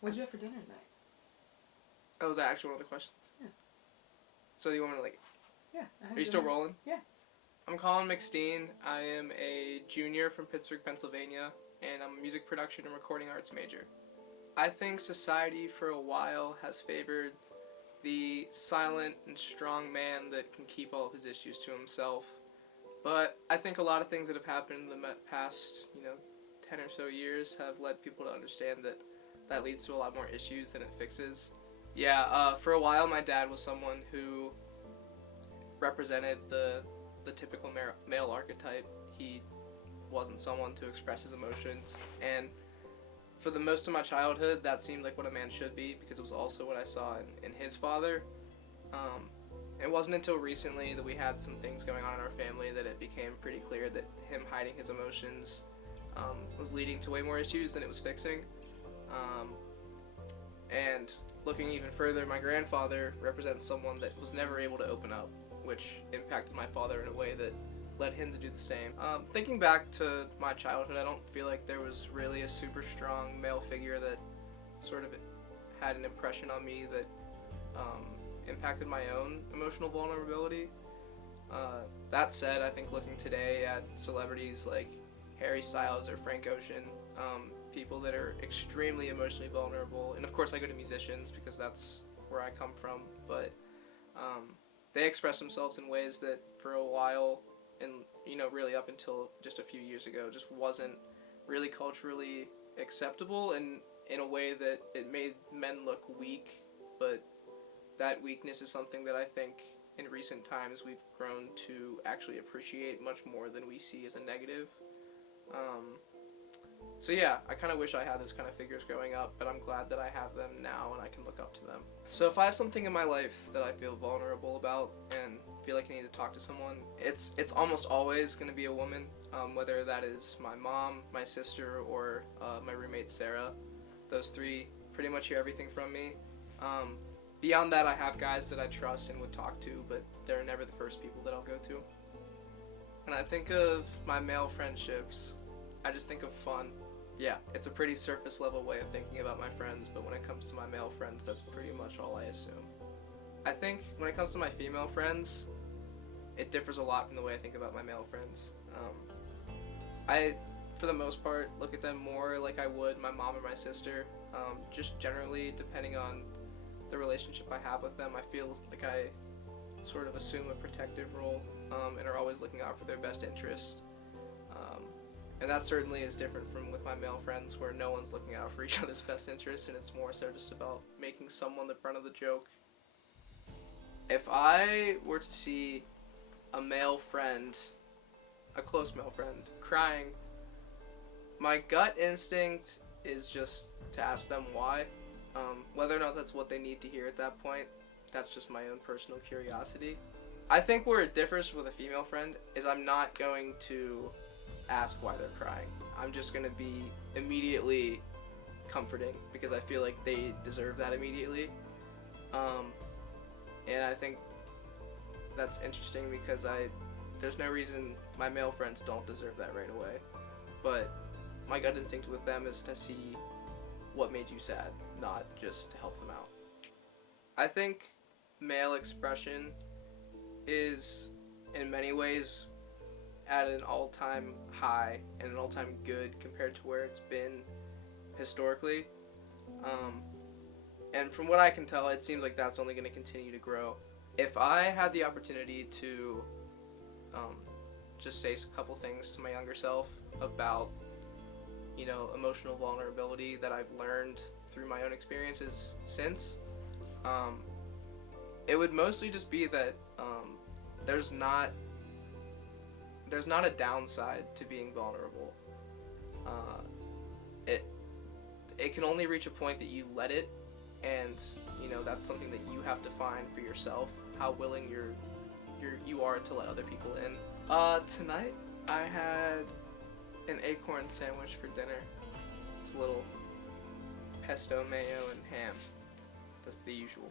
What'd you have for dinner tonight? Oh, was that actually one of the questions? Yeah. So do you want to like... Yeah. Are you still rolling? Yeah. I'm Colin McSteen. I am a junior from Pittsburgh, Pennsylvania, and I'm a music production and recording arts major. I think society for a while has favored the silent and strong man that can keep all of his issues to himself. But I think a lot of things that have happened in the past, 10 or so years have led people to understand that that leads to a lot more issues than it fixes. Yeah, for a while my dad was someone who represented the typical male archetype. He wasn't someone to express his emotions, and for the most of my childhood that seemed like what a man should be, because it was also what I saw in his father. It wasn't until recently that we had some things going on in our family that it became pretty clear that him hiding his emotions was leading to way more issues than it was fixing. And looking even further, my grandfather represents someone that was never able to open up, which impacted my father in a way that led him to do the same. Thinking back to my childhood, I don't feel like there was really a super strong male figure that sort of had an impression on me that impacted my own emotional vulnerability. That said, I think looking today at celebrities like Harry Styles or Frank Ocean, people that are extremely emotionally vulnerable, and of course I go to musicians because that's where I come from, but they express themselves in ways that for a while, and really up until just a few years ago, just wasn't really culturally acceptable, and in a way that it made men look weak. But that weakness is something that I think in recent times we've grown to actually appreciate much more than we see as a negative. So yeah, I kind of wish I had those kind of figures growing up, but I'm glad that I have them now and I can look up to them. So if I have something in my life that I feel vulnerable about and feel like I need to talk to someone, it's almost always going to be a woman, whether that is my mom, my sister, or my roommate Sarah. Those three pretty much hear everything from me. Beyond that, I have guys that I trust and would talk to, but they're never the first people that I'll go to. When I think of my male friendships, I just think of fun. Yeah, it's a pretty surface level way of thinking about my friends, but when it comes to my male friends, that's pretty much all I assume. I think when it comes to my female friends, it differs a lot from the way I think about my male friends. I, for the most part, look at them more like I would my mom or my sister. Just generally, depending on the relationship I have with them, I feel like I sort of assume a protective role, and are always looking out for their best interest. And that certainly is different from with my male friends, where no one's looking out for each other's best interests, and it's more so just about making someone the front of the joke. If I were to see a male friend, a close male friend, crying, my gut instinct is just to ask them why. Whether or not that's what they need to hear at that point, that's just my own personal curiosity. I think where it differs with a female friend is I'm not going to ask why they're crying. I'm just going to be immediately comforting because I feel like they deserve that immediately. And I think that's interesting because there's no reason my male friends don't deserve that right away. But my gut instinct with them is to see what made you sad, not just to help them out. I think male expression is in many ways at an all-time high and an all-time good compared to where it's been historically. And from what I can tell, it seems like that's only going to continue to grow. If I had the opportunity to just say a couple things to my younger self about emotional vulnerability that I've learned through my own experiences since, it would mostly just be that there's not a downside to being vulnerable. It can only reach a point that you let it, and that's something that you have to find for yourself, how willing you are to let other people in. Tonight I had an acorn sandwich for dinner. It's a little pesto, mayo, and ham. That's the usual.